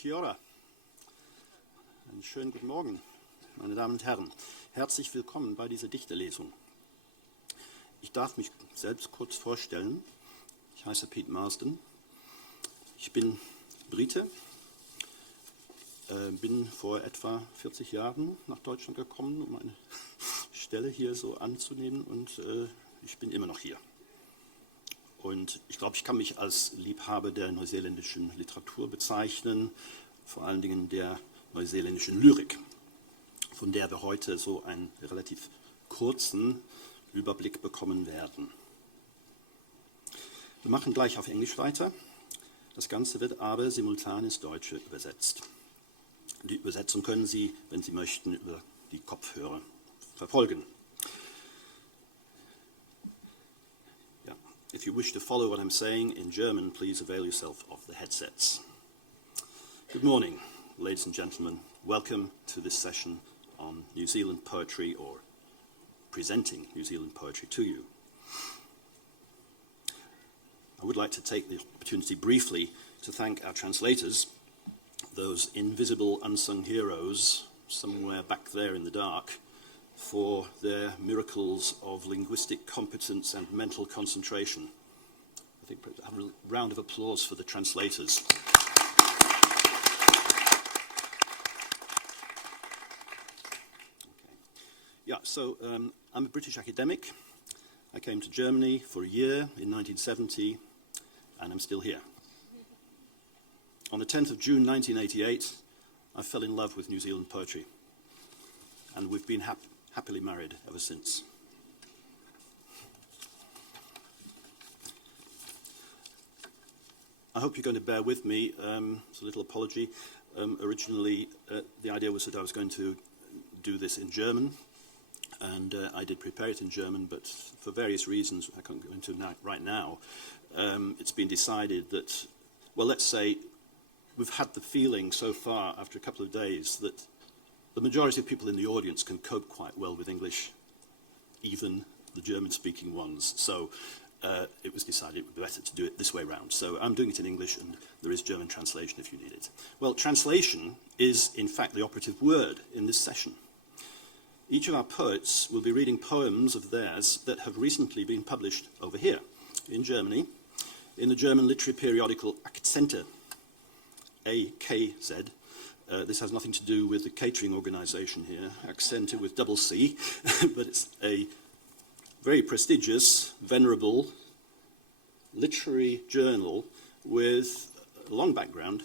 Kia ora. Einen schönen guten Morgen, meine Damen und Herren. Herzlich willkommen bei dieser Dichterlesung. Ich darf mich selbst kurz vorstellen. Ich heiße Pete Marsden. Ich bin Brite, bin vor etwa 40 Jahren nach Deutschland gekommen, um eine Stelle hier so anzunehmen, und ich bin immer noch hier. Und ich glaube, ich kann mich als Liebhaber der neuseeländischen Literatur bezeichnen, vor allen Dingen der neuseeländischen Lyrik, von der wir heute so einen relativ kurzen Überblick bekommen werden. Wir machen gleich auf Englisch weiter. Das Ganze wird aber simultan ins Deutsche übersetzt. Die Übersetzung können Sie, wenn Sie möchten, über die Kopfhörer verfolgen. Yeah. If you wish to follow what I'm saying in German, please avail yourself of the headsets. Good morning, ladies and gentlemen. Welcome to this session on New Zealand poetry, or presenting New Zealand poetry to you. I would like to take the opportunity briefly to thank our translators, those invisible unsung heroes somewhere back there in the dark, for their miracles of linguistic competence and mental concentration. I think we'll have a round of applause for the translators. Yeah, so I'm a British academic. I came to Germany for a year in 1970, and I'm still here. On the 10th of June 1988, I fell in love with New Zealand poetry, and we've been happily married ever since. I hope you're going to bear with me. It's a little apology. Originally, the idea was that I was going to do this in German, and I did prepare it in German, but for various reasons I can't go into right now, it's been decided that, well, let's say we've had the feeling so far after a couple of days that the majority of people in the audience can cope quite well with English, even the German-speaking ones. So it was decided it would be better to do it this way round. So I'm doing it in English, and there is German translation if you need it. Well, translation is, in fact, the operative word in this session. Each of our poets will be reading poems of theirs that have recently been published over here, in Germany, in the German literary periodical Akzente, AKZ. This has nothing to do with the catering organisation here, Akzente with double C, but it's a very prestigious, venerable literary journal with a long background.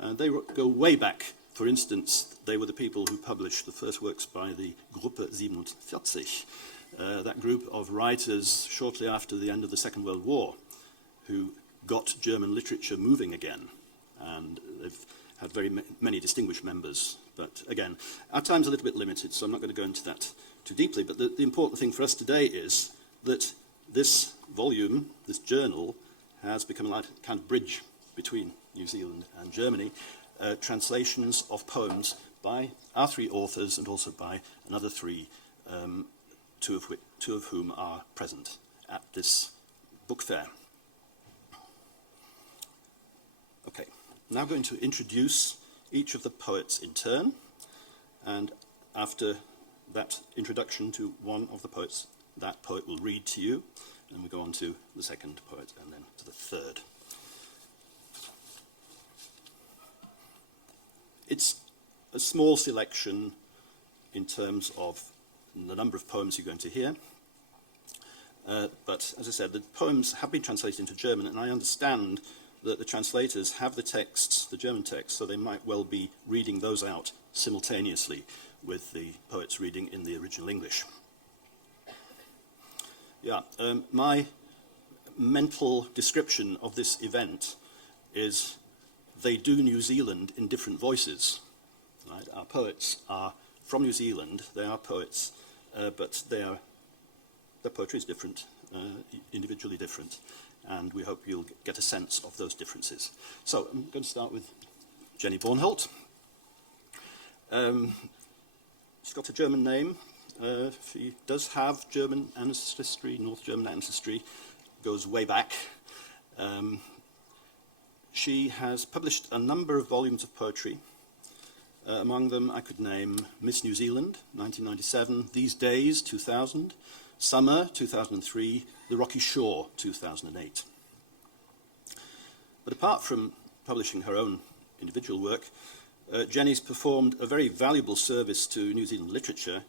They go way back. For instance, they were the people who published the first works by the Gruppe 47, that group of writers shortly after the end of the Second World War, who got German literature moving again. And they've had very many distinguished members. But again, our time's a little bit limited, so I'm not going to go into that too deeply. But the important thing for us today is that this volume, this journal, has become a kind of bridge between New Zealand and Germany. Translations of poems by our three authors and also by another three, two of whom are present at this book fair. Okay, now I'm going to introduce each of the poets in turn, and after that introduction to one of the poets, that poet will read to you, and we go on to the second poet and then to the third. It's a small selection in terms of the number of poems you're going to hear. But as I said, the poems have been translated into German, and I understand that the translators have the texts, the German texts, so they might well be reading those out simultaneously with the poets reading in the original English. Yeah, my mental description of this event is they do New Zealand in different voices. Right? Our poets are from New Zealand, they are poets, but their poetry is different, individually different, and we hope you'll get a sense of those differences. So I'm going to start with Jenny Bornholdt. She's got a German name. She does have German ancestry, North German ancestry, goes way back. She has published a number of volumes of poetry. Among them, I could name Miss New Zealand, 1997, These Days, 2000, Summer, 2003, The Rocky Shore, 2008. But apart from publishing her own individual work, Jenny's performed a very valuable service to New Zealand literature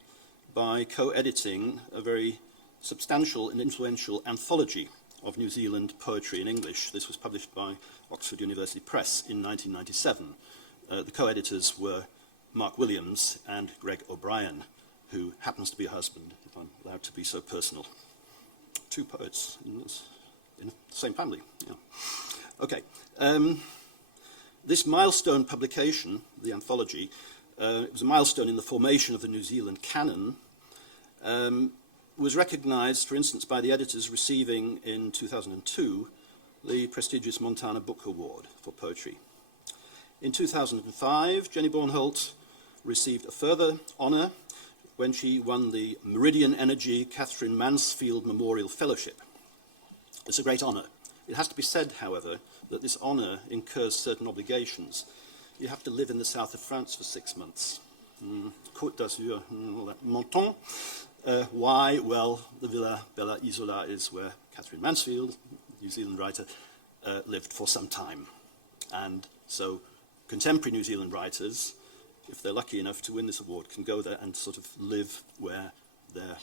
by co-editing a very substantial and influential anthology of New Zealand poetry in English. This was published by Oxford University Press in 1997. The co-editors were Mark Williams and Greg O'Brien, who happens to be a husband, if I'm allowed to be so personal. Two poets in the same family. Yeah. Okay. This milestone publication, the anthology, it was a milestone in the formation of the New Zealand canon, was recognised, for instance, by the editors receiving in 2002 the prestigious Montana Book Award for poetry. In 2005, Jenny Bornholdt received a further honour when she won the Meridian Energy Catherine Mansfield Memorial Fellowship. It's a great honour. It has to be said, however, that this honour incurs certain obligations. You have to live in the south of France for 6 months. Côte d'Azur, all that. Menton. Why? Well, the Villa Bella Isola is where Catherine Mansfield, New Zealand writer, lived for some time. And so contemporary New Zealand writers, if they're lucky enough to win this award, can go there and sort of live where their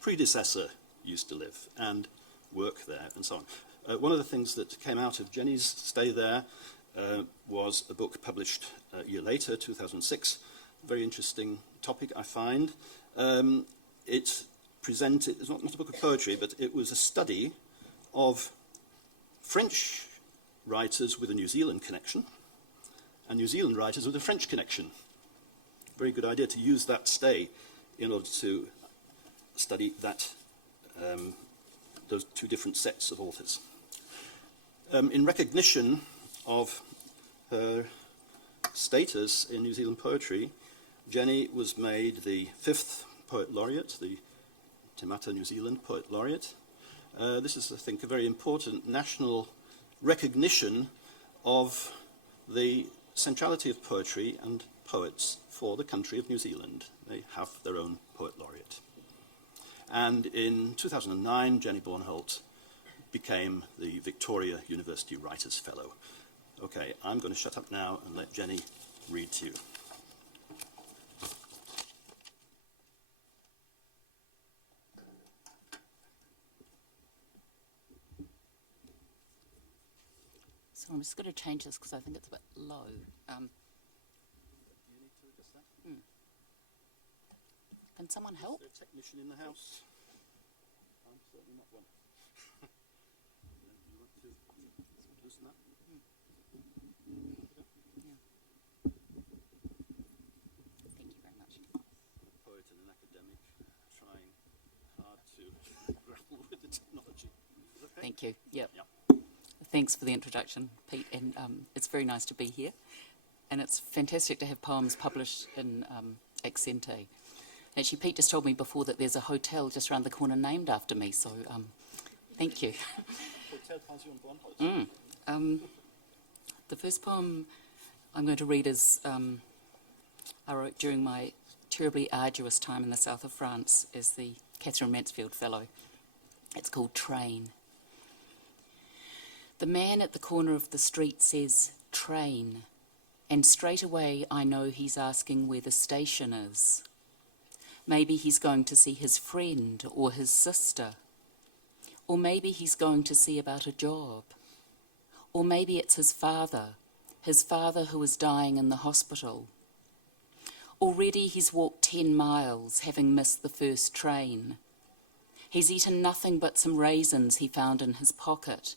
predecessor used to live and work there and so on. One of the things that came out of Jenny's stay there was a book published a year later, 2006. Very interesting topic, I find. It presented, it's not a book of poetry, but it was a study of French writers with a New Zealand connection and New Zealand writers with a French connection. Very good idea to use that stay in order to study that, those two different sets of authors. In recognition of her status in New Zealand poetry, Jenny was made the 5th Poet Laureate, the Te Mata New Zealand Poet Laureate. This is, I think, a very important national recognition of the centrality of poetry and poets for the country of New Zealand. They have their own Poet Laureate. And in 2009, Jenny Bornholdt became the Victoria University Writers' Fellow. Okay, I'm going to shut up now and let Jenny read to you. So I'm just going to change this because I think it's a bit low. You need to adjust that? Can someone help? Is there a technician in the house? I'm certainly not one. You want to loosen that? Yeah. Thank you very much. A poet and an academic trying hard to grapple with the technology. Is that okay? Thank you. Yep. Yeah. Thanks for the introduction, Pete, and it's very nice to be here. And it's fantastic to have poems published in Akzente. Actually, Pete just told me before that there's a hotel just around the corner named after me, so thank you. Hotel Pension Bornholdt. The first poem I'm going to read is I wrote during my terribly arduous time in the south of France as the Catherine Mansfield Fellow. It's called Train. The man at the corner of the street says, "Train," and straight away I know he's asking where the station is. Maybe he's going to see his friend or his sister. Or maybe he's going to see about a job. Or maybe it's his father who is dying in the hospital. Already he's walked 10 miles, having missed the first train. He's eaten nothing but some raisins he found in his pocket,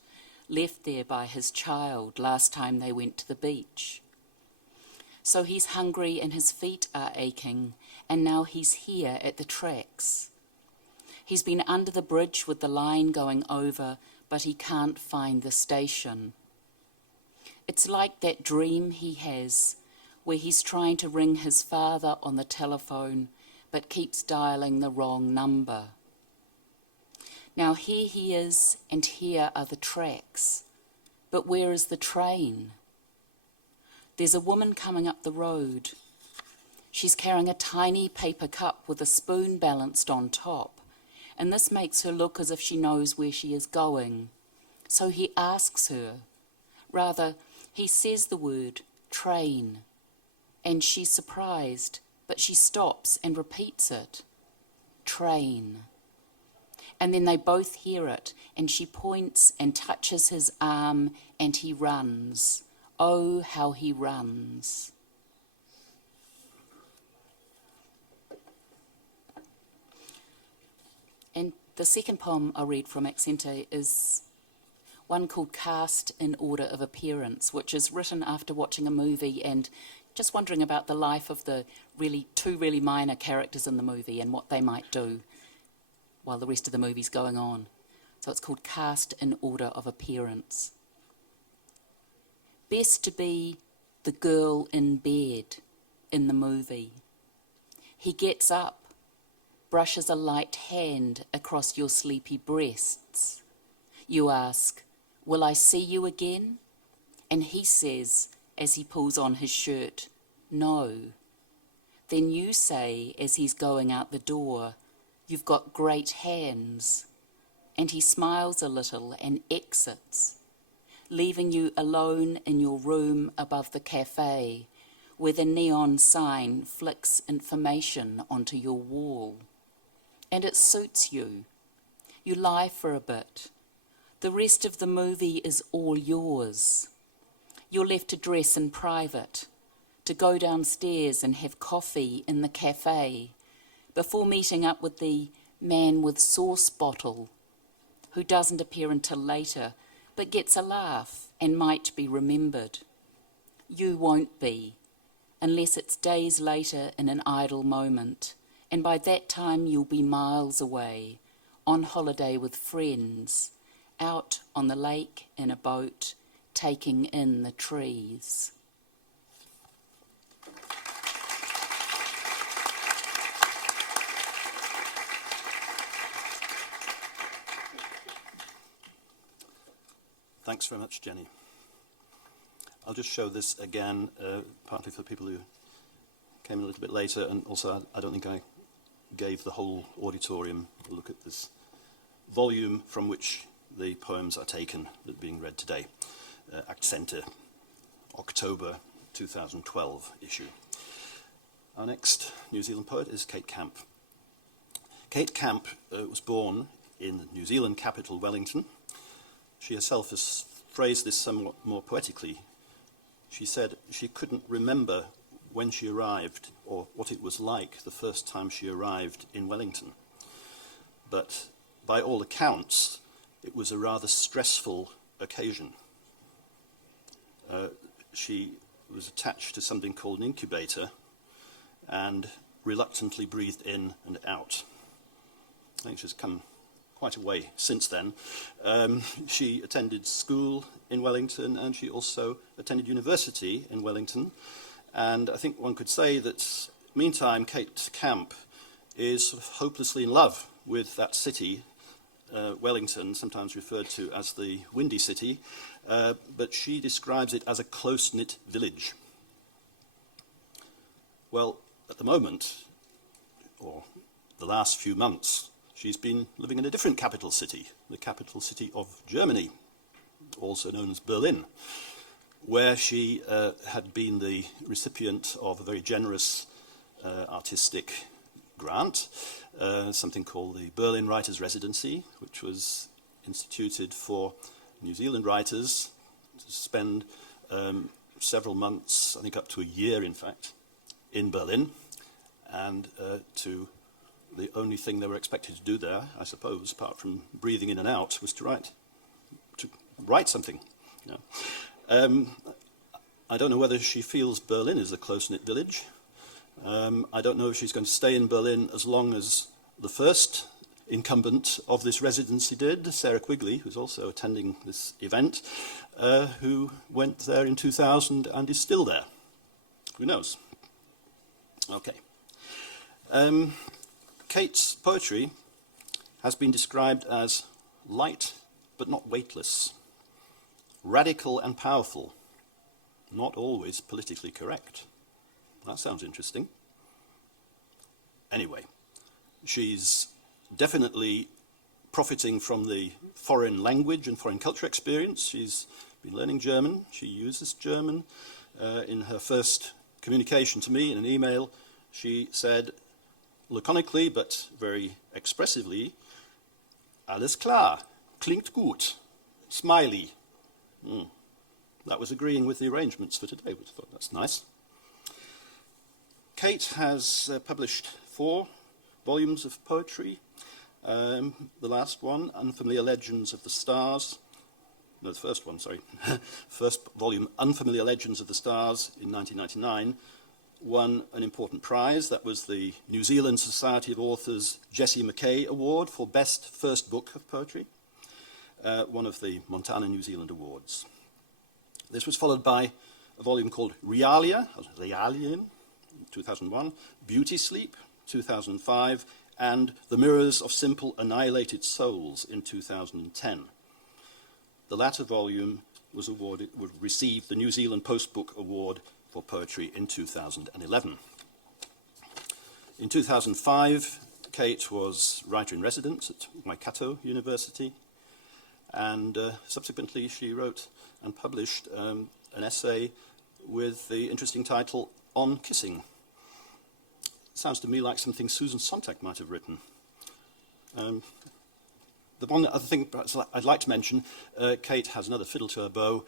left there by his child last time they went to the beach. So he's hungry and his feet are aching, and now he's here at the tracks. He's been under the bridge with the line going over, but he can't find the station. It's like that dream he has, where he's trying to ring his father on the telephone, but keeps dialing the wrong number. Now here he is, and here are the tracks. But where is the train? There's a woman coming up the road. She's carrying a tiny paper cup with a spoon balanced on top, and this makes her look as if she knows where she is going. So he asks her. Rather, he says the word, train, and she's surprised, but she stops and repeats it, train. And then they both hear it, and she points and touches his arm, and he runs. Oh, how he runs. And the second poem I read from Akzente is one called Cast in Order of Appearance, which is written after watching a movie and just wondering about the life of the two really minor characters in the movie and what they might do while the rest of the movie's going on. So it's called Cast in Order of Appearance. Best to be the girl in bed in the movie. He gets up, brushes a light hand across your sleepy breasts. You ask, will I see you again? And he says, as he pulls on his shirt, no. Then you say, as he's going out the door, you've got great hands. And he smiles a little and exits, leaving you alone in your room above the cafe, where the neon sign flicks information onto your wall. And it suits you. You lie for a bit. The rest of the movie is all yours. You're left to dress in private, to go downstairs and have coffee in the cafe, before meeting up with the man with sauce bottle, who doesn't appear until later, but gets a laugh and might be remembered. You won't be, unless it's days later in an idle moment, and by that time you'll be miles away, on holiday with friends, out on the lake in a boat, taking in the trees. Thanks very much, Jenny. I'll just show this again, partly for people who came a little bit later, and also I don't think I gave the whole auditorium a look at this volume from which the poems are taken that are being read today. Akzente, October 2012 issue. Our next New Zealand poet is Kate Camp. Kate Camp was born in the New Zealand capital, Wellington. She herself has phrased this somewhat more poetically. She said she couldn't remember when she arrived or what it was like the first time she arrived in Wellington. But by all accounts, it was a rather stressful occasion. She was attached to something called an incubator and reluctantly breathed in and out. I think she's come quite a way since then. She attended school in Wellington, and she also attended university in Wellington. And I think one could say that, meantime, Kate Camp is sort of hopelessly in love with that city, Wellington, sometimes referred to as the Windy City, but she describes it as a close-knit village. Well, at the moment, or the last few months, she's been living in a different capital city, the capital city of Germany, also known as Berlin, where she had been the recipient of a very generous artistic grant, something called the Berlin Writers' Residency, which was instituted for New Zealand writers to spend several months, I think up to a year in fact, in Berlin, and the only thing they were expected to do there, I suppose, apart from breathing in and out, was to write something. You know. I don't know whether she feels Berlin is a close-knit village. I don't know if she's going to stay in Berlin as long as the first incumbent of this residency did, Sarah Quigley, who's also attending this event, who went there in 2000 and is still there. Who knows? Okay. Kate's poetry has been described as light but not weightless, radical and powerful, not always politically correct. That sounds interesting. Anyway, she's definitely profiting from the foreign language and foreign culture experience. She's been learning German. She uses German. In her first communication to me in an email, she said, laconically but very expressively, alles klar, klingt gut, smiley. That was agreeing with the arrangements for today, which I thought that's nice. Kate has published 4 volumes of poetry. The last one, Unfamiliar Legends of the Stars. No, the first one, sorry. First volume, Unfamiliar Legends of the Stars, in 1999, won an important prize. That was the New Zealand Society of Authors Jessie Mackay Award for Best First Book of Poetry, one of the Montana New Zealand Awards. This was followed by a volume called Realia, 2001, Beauty Sleep, 2005, and The Mirrors of Simple Annihilated Souls in 2010. The latter volume would receive the New Zealand Postbook Award for Poetry in 2011. In 2005, Kate was writer-in-residence at Waikato University, and subsequently she wrote and published an essay with the interesting title, On Kissing. Sounds to me like something Susan Sontag might have written. The one other thing perhaps I'd like to mention, Kate has another fiddle to her bow.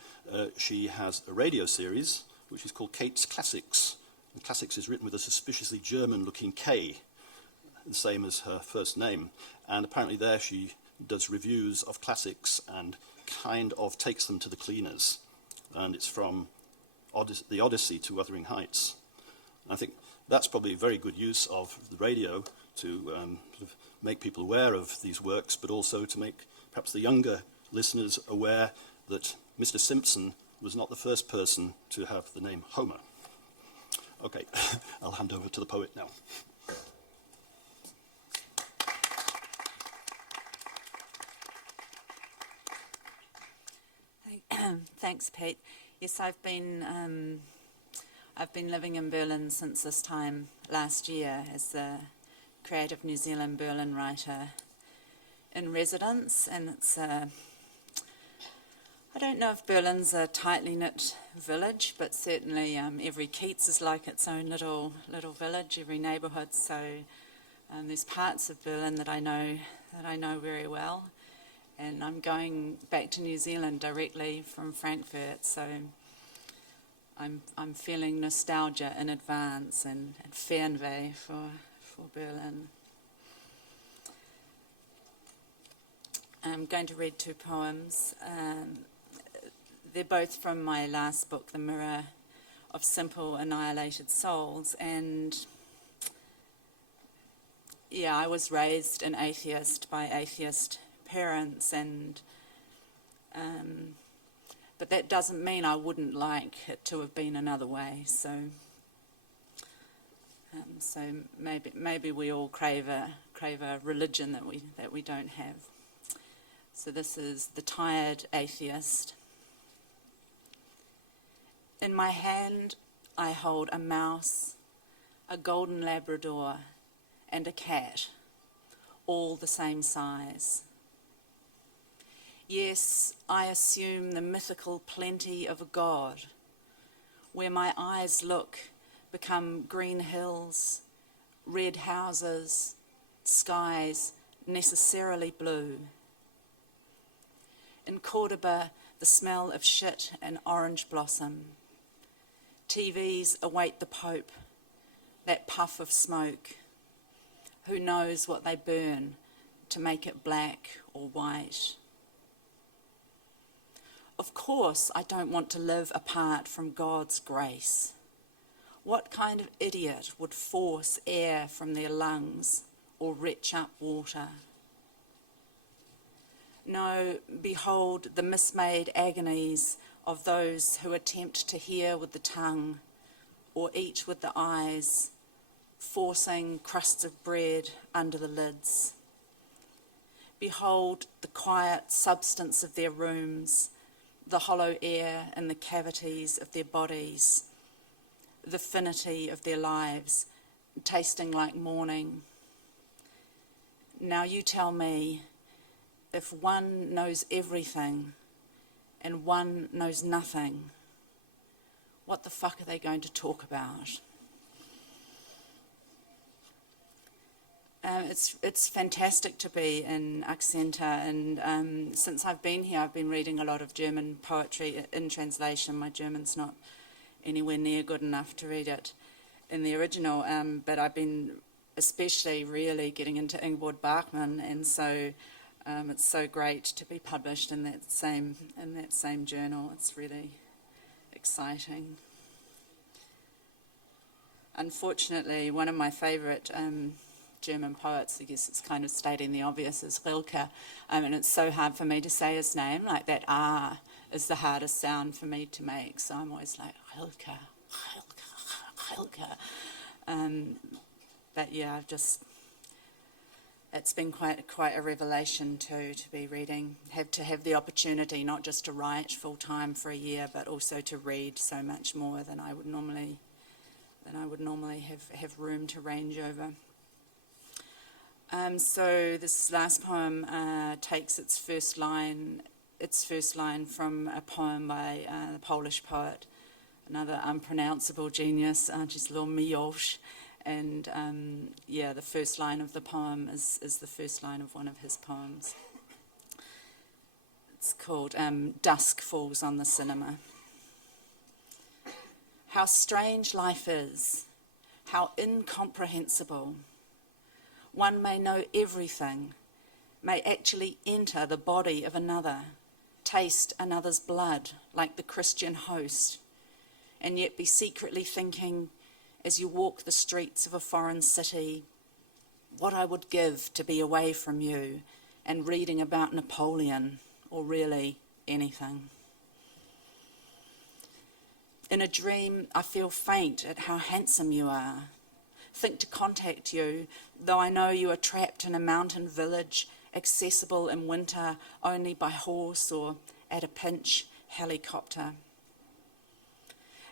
She has a radio series, which is called Kate's Classics. And Classics is written with a suspiciously German-looking K, the same as her first name. And apparently there she does reviews of classics and kind of takes them to the cleaners. And it's from the Odyssey to Wuthering Heights. And I think that's probably a very good use of the radio to sort of make people aware of these works, but also to make perhaps the younger listeners aware that Mr. Simpson was not the first person to have the name Homer. Okay, I'll hand over to the poet now. Thanks, Pete. Yes, I've been living in Berlin since this time last year as a creative New Zealand Berlin writer in residence, and it's I don't know if Berlin's a tightly knit village, but certainly every Keats is like its own little village, every neighbourhood. So there's parts of Berlin that I know very well, and I'm going back to New Zealand directly from Frankfurt, so I'm feeling nostalgia in advance and Fernweh for Berlin. I'm going to read 2 poems. They're both from my last book, The Mirror of Simple Annihilated Souls, and yeah, I was raised an atheist by atheist parents, and but that doesn't mean I wouldn't like it to have been another way. So maybe we all crave a religion that we don't have. So this is The Tired Atheist. In my hand I hold a mouse, a golden Labrador, and a cat, all the same size. Yes, I assume the mythical plenty of a God, where my eyes look become green hills, red houses, skies necessarily blue. In Cordoba, the smell of shit and orange blossom. TVs await the Pope, that puff of smoke. Who knows what they burn to make it black or white? Of course, I don't want to live apart from God's grace. What kind of idiot would force air from their lungs or retch up water? No, behold the mismade agonies of those who attempt to hear with the tongue or eat with the eyes, forcing crusts of bread under the lids. Behold the quiet substance of their rooms, the hollow air in the cavities of their bodies, the finity of their lives, tasting like morning. Now you tell me, if one knows everything and one knows nothing, what the fuck are they going to talk about? It's fantastic to be in Akzente, and since I've been here, I've been reading a lot of German poetry in translation. My German's not anywhere near good enough to read it in the original, but I've been especially really getting into Ingeborg Bachmann, and so it's so great to be published in that same journal. It's really exciting. Unfortunately, one of my favourite German poets, I guess it's kind of stating the obvious, is Rilke, and it's so hard for me to say his name. Like that R is the hardest sound for me to make, so I'm always like Rilke. But yeah, it's been quite a revelation to be reading, have the opportunity not just to write full time for a year, but also to read so much more than I would normally have room to range over. So this last poem takes its first line from a poem by the Polish poet, another unpronounceable genius, Czesław Miłosz, and the first line of the poem is the first line of one of his poems. It's called Dusk Falls on the Cinema. How strange life is, how incomprehensible. One may know everything, may actually enter the body of another, taste another's blood like the Christian host, and yet be secretly thinking as you walk the streets of a foreign city, what I would give to be away from you and reading about Napoleon, or really anything. In a dream, I feel faint at how handsome you are. Think to contact you, though I know you are trapped in a mountain village, accessible in winter only by horse or, at a pinch, helicopter.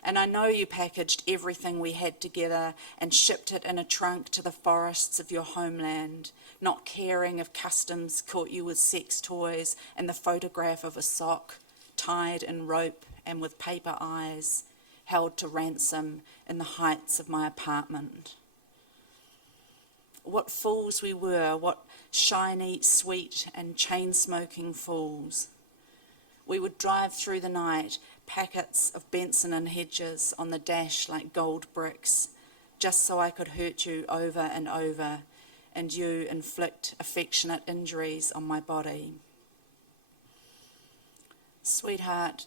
And I know you packaged everything we had together and shipped it in a trunk to the forests of your homeland, not caring if customs caught you with sex toys and the photograph of a sock, tied in rope and with paper eyes, held to ransom in the heights of my apartment. What fools we were, what shiny, sweet and chain-smoking fools. We would drive through the night, packets of Benson and Hedges on the dash like gold bricks, just so I could hurt you over and over, and you inflict affectionate injuries on my body. Sweetheart,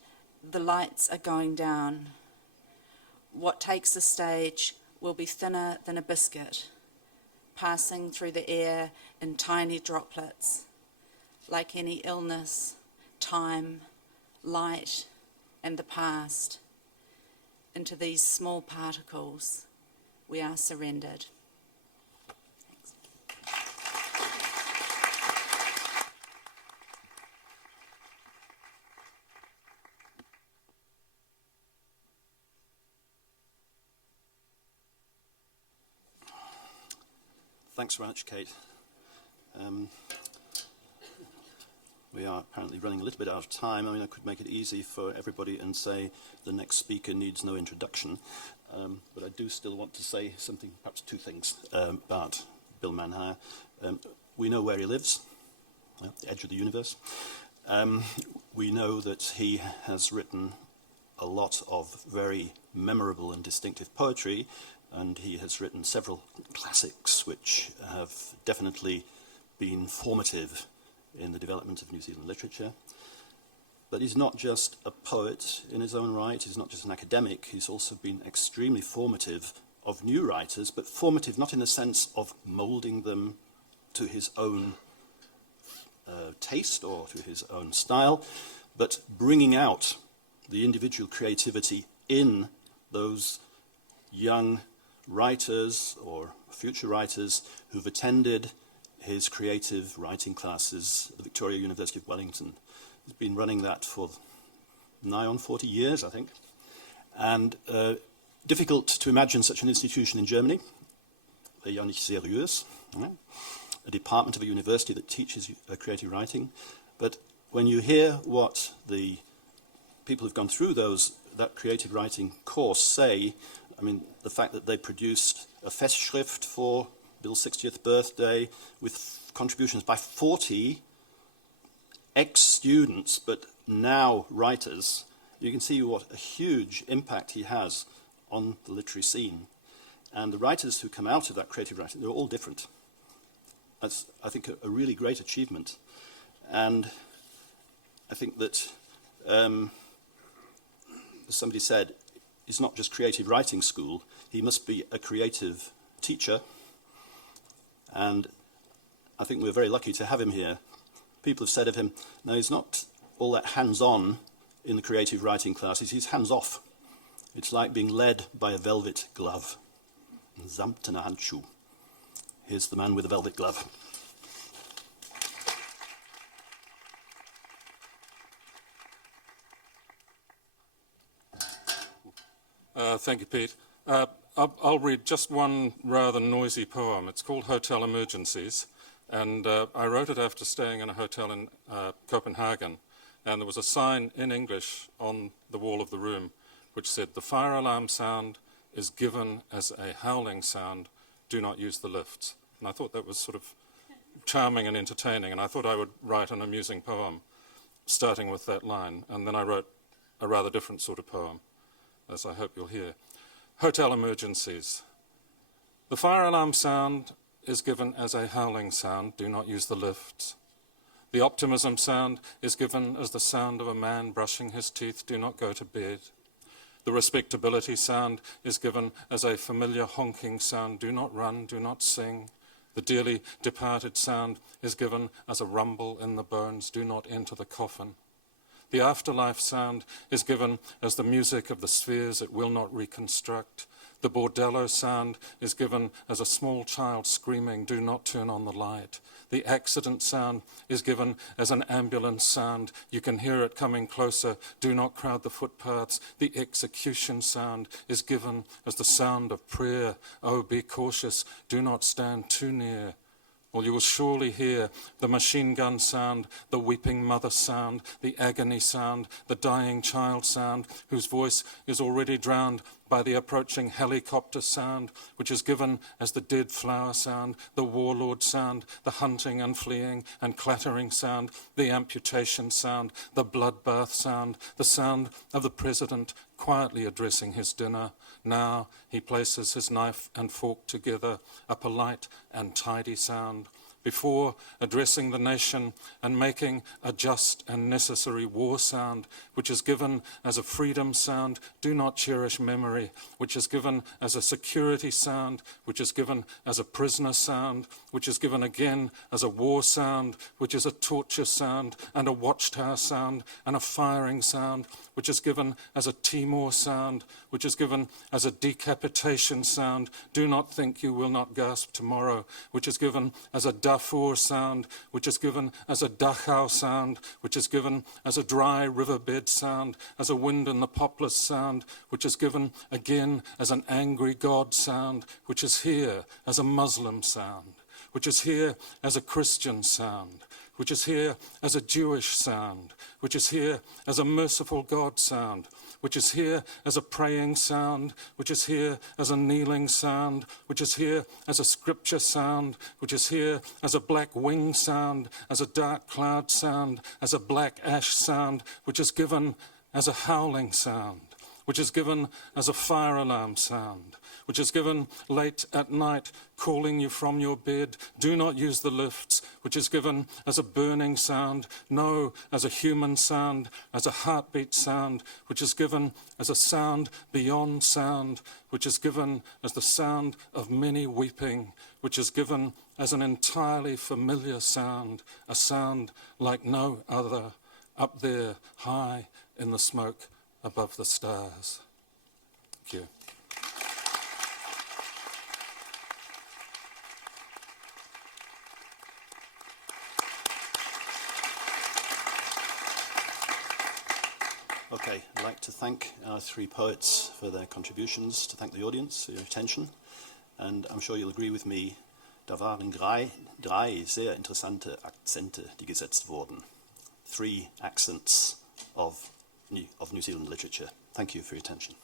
the lights are going down. What takes the stage will be thinner than a biscuit, passing through the air in tiny droplets, like any illness, time, light, and the past. Into these small particles, we are surrendered. Thanks. Thanks very much, Kate. We are apparently running a little bit out of time. I mean, I could make it easy for everybody and say the next speaker needs no introduction, but I do still want to say something, perhaps two things, about Bill Manhire. We know where he lives, at the edge of the universe. We know that he has written a lot of very memorable and distinctive poetry, and he has written several classics which have definitely been formative in the development of New Zealand literature. But he's not just a poet in his own right, he's not just an academic, he's also been extremely formative of new writers, but formative not in the sense of moulding them to his own taste or to his own style, but bringing out the individual creativity in those young writers or future writers who've attended his creative writing classes at the Victoria University of Wellington. He's been running that for nigh on 40 years, I think. And difficult to imagine such an institution in Germany. Ja nicht seriös. A department of a university that teaches creative writing. But when you hear what the people who've gone through that creative writing course say, I mean, the fact that they produced a Festschrift for Bill's 60th birthday with contributions by 40 ex-students, but now writers, you can see what a huge impact he has on the literary scene. And the writers who come out of that creative writing, they're all different. That's, I think, a really great achievement. And I think that, as somebody said, it's not just creative writing school, he must be a creative teacher. And I think we're very lucky to have him here. People have said of him, no, he's not all that hands-on in the creative writing classes, he's hands-off. It's like being led by a velvet glove. Samtene Handschuh. Here's the man with the velvet glove. Thank you, Pete. I'll read just one rather noisy poem. It's called Hotel Emergencies, and I wrote it after staying in a hotel in Copenhagen, and there was a sign in English on the wall of the room which said, "The fire alarm sound is given as a howling sound. Do not use the lifts." And I thought that was sort of charming and entertaining, and I thought I would write an amusing poem starting with that line, and then I wrote a rather different sort of poem, as I hope you'll hear. Hotel Emergencies. The fire alarm sound is given as a howling sound. Do not use the lifts. The optimism sound is given as the sound of a man brushing his teeth. Do not go to bed. The respectability sound is given as a familiar honking sound. Do not run, do not sing. The dearly departed sound is given as a rumble in the bones. Do not enter the coffin. The afterlife sound is given as the music of the spheres it will not reconstruct. The bordello sound is given as a small child screaming, "Do not turn on the light." The accident sound is given as an ambulance sound. You can hear it coming closer. Do not crowd the footpaths. The execution sound is given as the sound of prayer. Oh, be cautious. Do not stand too near. Well, you will surely hear the machine gun sound, the weeping mother sound, the agony sound, the dying child sound, whose voice is already drowned by the approaching helicopter sound, which is given as the dead flower sound, the warlord sound, the hunting and fleeing and clattering sound, the amputation sound, the bloodbath sound, the sound of the president quietly addressing his dinner. Now he places his knife and fork together, a polite and tidy sound. Before addressing the nation and making a just and necessary war sound, which is given as a freedom sound, do not cherish memory, which is given as a security sound, which is given as a prisoner sound, which is given again as a war sound, which is a torture sound and a watchtower sound and a firing sound, which is given as a Timor sound, which is given as a decapitation sound. Do not think you will not gasp tomorrow, which is given as a Darfur sound, which is given as a Dachau sound, which is given as a dry riverbed sound, as a wind in the poplars sound, which is given again as an angry God sound, which is here as a Muslim sound, which is here as a Christian sound, which is here as a Jewish sound, which is here as a merciful God sound, which is here as a praying sound, which is here as a kneeling sound, which is here as a scripture sound, which is here as a black wing sound, as a dark cloud sound, as a black ash sound, which is given as a howling sound, which is given as a fire alarm sound, which is given late at night, calling you from your bed. Do not use the lifts, which is given as a burning sound, no, as a human sound, as a heartbeat sound, which is given as a sound beyond sound, which is given as the sound of many weeping, which is given as an entirely familiar sound, a sound like no other, up there, high in the smoke above the stars. Thank you. Well, Okay, I'd like to thank our three poets for their contributions, to thank the audience for your attention, and I'm sure you'll agree with me, da waren drei sehr interessante Akzente, die gesetzt wurden. 3 accents of New Zealand literature. Thank you for your attention.